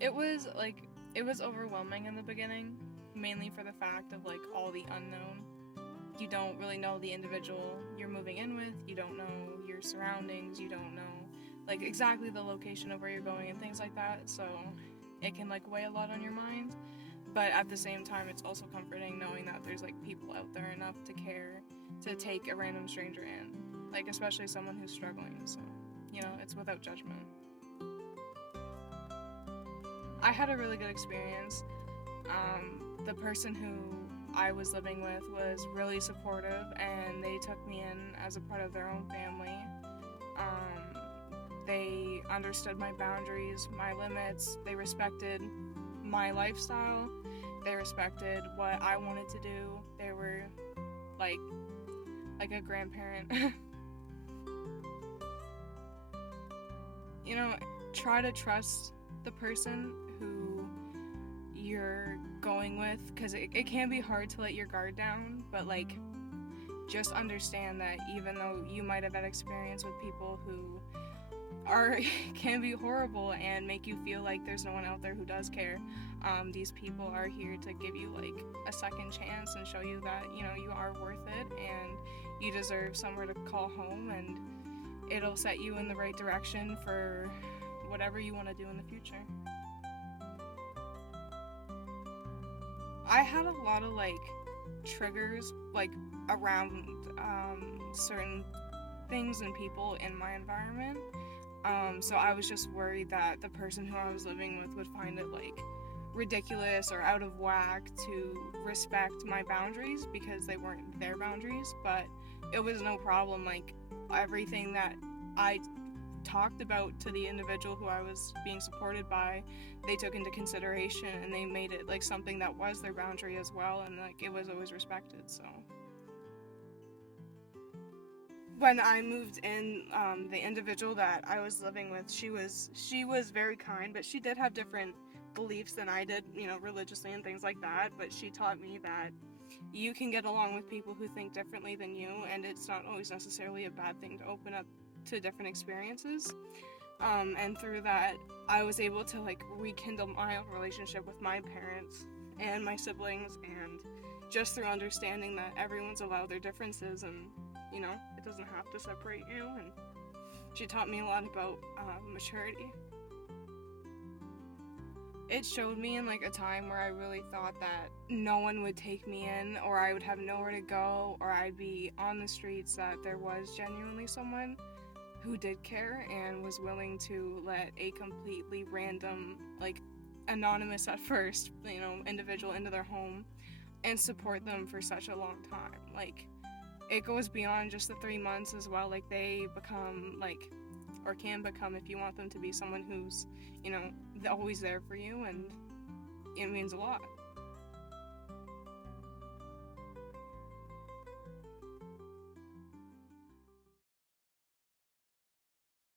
It was overwhelming in the beginning, mainly for the fact of like all the unknown. You don't really know the individual you're moving in with, you don't know your surroundings, you don't know like exactly the location of where you're going and things like that. So it can like weigh a lot on your mind. But at the same time, it's also comforting knowing that there's like people out there enough to care to take a random stranger in, like especially someone who's struggling. So, it's without judgment. I had a really good experience. The person who I was living with was really supportive, and they took me in as a part of their own family. They understood my boundaries, my limits. They respected my lifestyle. They respected what I wanted to do. They were like a grandparent. Try to trust the person who you're going with, because it can be hard to let your guard down, but like just understand that even though you might have had experience with people who can be horrible and make you feel like there's no one out there who does care, these people are here to give you like a second chance and show you that you are worth it and you deserve somewhere to call home, and it'll set you in the right direction for whatever you want to do in the future. I had a lot of like triggers like around certain things and people in my environment. So I was just worried that the person who I was living with would find it like ridiculous or out of whack to respect my boundaries because they weren't their boundaries, but it was no problem. Like everything that I talked about to the individual who I was being supported by, they took into consideration and they made it like something that was their boundary as well, and like it was always respected. So when I moved in, the individual that I was living with, she was very kind, but she did have different beliefs than I did, religiously and things like that. But she taught me that you can get along with people who think differently than you, and it's not always necessarily a bad thing to open up to different experiences. And through that, I was able to like rekindle my own relationship with my parents and my siblings, and just through understanding that everyone's allowed their differences, and it doesn't have to separate you. And she taught me a lot about maturity. It showed me in like a time where I really thought that no one would take me in, or I would have nowhere to go, or I'd be on the streets, that there was genuinely someone who did care and was willing to let a completely random, like anonymous at first, individual into their home and support them for such a long time. Like it goes beyond just the 3 months as well. Like they become like, or can become, if you want them to be, someone who's always there for you, and it means a lot.